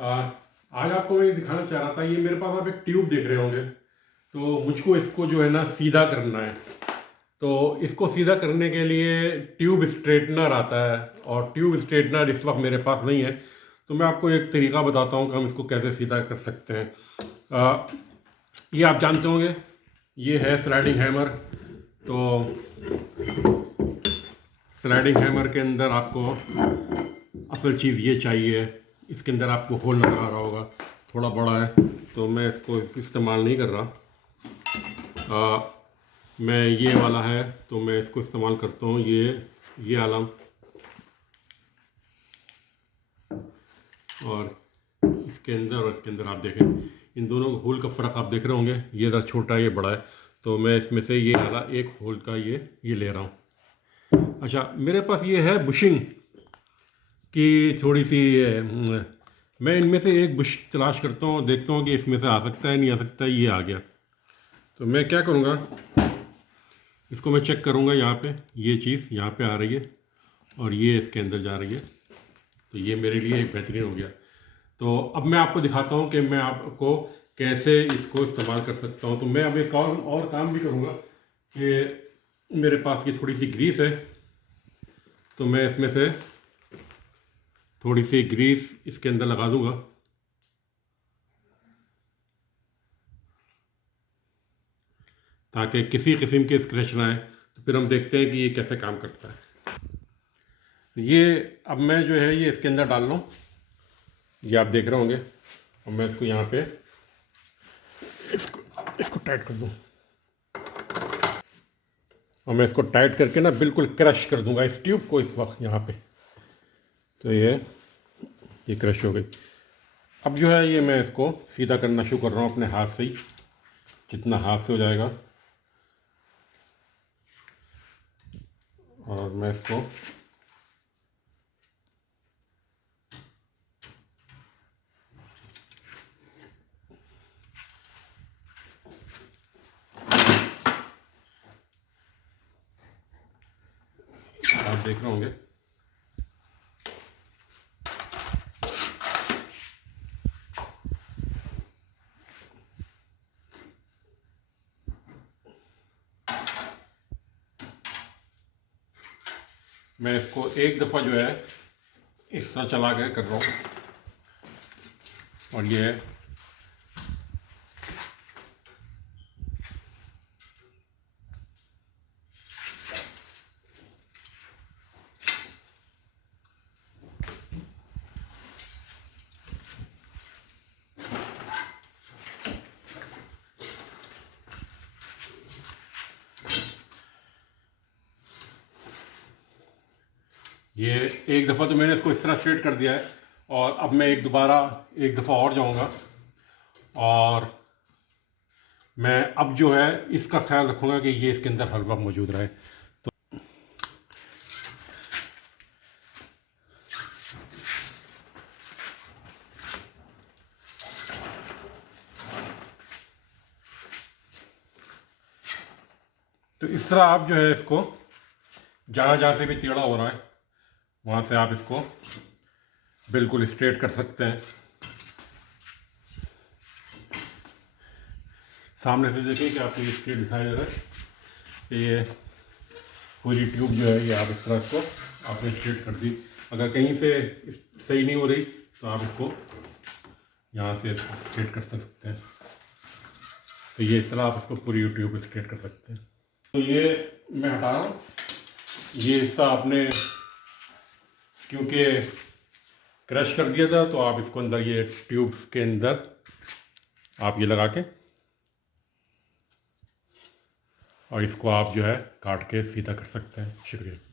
आज आपको मैं दिखाना चाह रहा था, ये मेरे पास आप एक ट्यूब देख रहे होंगे। तो मुझको इसको जो है ना सीधा करना है। तो इसको सीधा करने के लिए ट्यूब स्ट्रेटनर आता है, और ट्यूब स्ट्रेटनर इस वक्त मेरे पास नहीं है। तो मैं आपको एक तरीका बताता हूँ कि हम इसको कैसे सीधा कर सकते हैं। ये आप जानते होंगे, ये है स्लाइडिंग हैमर। तो स्लाइडिंग हैमर के अंदर आपको असल चीज़ ये चाहिए। इसके अंदर आपको होल नज़र आ रहा होगा, थोड़ा बड़ा है, तो मैं इसको इस्तेमाल नहीं कर रहा। मैं ये वाला है तो मैं इसको इस्तेमाल करता हूँ, ये आलम। और इसके अंदर आप देखें, इन दोनों होल का फ़र्क आप देख रहे होंगे, ये ज़रा छोटा है, ये बड़ा है। तो मैं इसमें से ये वाला एक होल का ये ले रहा हूँ। अच्छा, मेरे पास ये है बुशिंग की थोड़ी सी। मैं इनमें से एक बुश तलाश करता हूँ, देखता हूँ कि इसमें से आ सकता है नहीं आ सकता है। ये आ गया, तो मैं क्या करूँगा, इसको मैं चेक करूँगा। यहाँ पे ये चीज़ यहाँ पे आ रही है और ये इसके अंदर जा रही है, तो ये मेरे लिए बेहतरीन हो गया। तो अब मैं आपको दिखाता हूँ कि मैं आपको कैसे इसको इस्तेमाल कर सकता हूँ। तो मैं अब एक और काम भी करूँगा कि मेरे पास ये थोड़ी सी ग्रीस है, तो मैं इसमें से थोड़ी सी ग्रीस इसके अंदर लगा दूंगा, ताकि किसी किस्म के स्क्रैच ना आए। तो फिर हम देखते हैं कि ये कैसे काम करता है। ये अब मैं जो है ये इसके अंदर डाल लूँ, ये आप देख रहे होंगे। और मैं इसको यहाँ पे इसको टाइट कर दूँ, और मैं इसको टाइट करके ना बिल्कुल क्रश कर दूंगा इस ट्यूब को इस वक्त यहाँ पे। तो ये क्रश हो गई। अब जो है ये मैं इसको सीधा करना शुरू कर रहा हूँ अपने हाथ से ही, जितना हाथ से हो जाएगा। और मैं इसको आप देख रहे होंगे, मैं इसको एक दफ़ा जो है इस तरह चला के कर रहा हूँ। और ये एक दफ़ा तो मैंने इसको इस तरह स्ट्रेट कर दिया है, और अब मैं एक दफ़ा और जाऊंगा। और मैं अब जो है इसका ख्याल रखूँगा कि ये इसके अंदर हर वक्त मौजूद रहे। तो इस तरह आप जो है इसको जहाँ जहाँ से भी टेढ़ा हो रहा है वहाँ से आप इसको बिल्कुल स्ट्रेट कर सकते हैं। सामने से देखिए कि आपको ये स्ट्रेट दिखाई दे रहा है। ये पूरी ट्यूब जो है ये आप इस तरह इसको आपने स्ट्रेट कर दी। अगर कहीं से सही नहीं हो रही तो आप इसको यहाँ से इसको स्ट्रेट कर सकते हैं। तो ये इस तरह आप इसको पूरी ट्यूब स्ट्रेट कर सकते हैं। तो ये मैं हटा रहा हूँ। ये हिस्सा आपने क्योंकि क्रश कर दिया था, तो आप इसको अंदर ये ट्यूब्स के अंदर आप ये लगा के और इसको आप जो है काट के सीधा कर सकते हैं। शुक्रिया।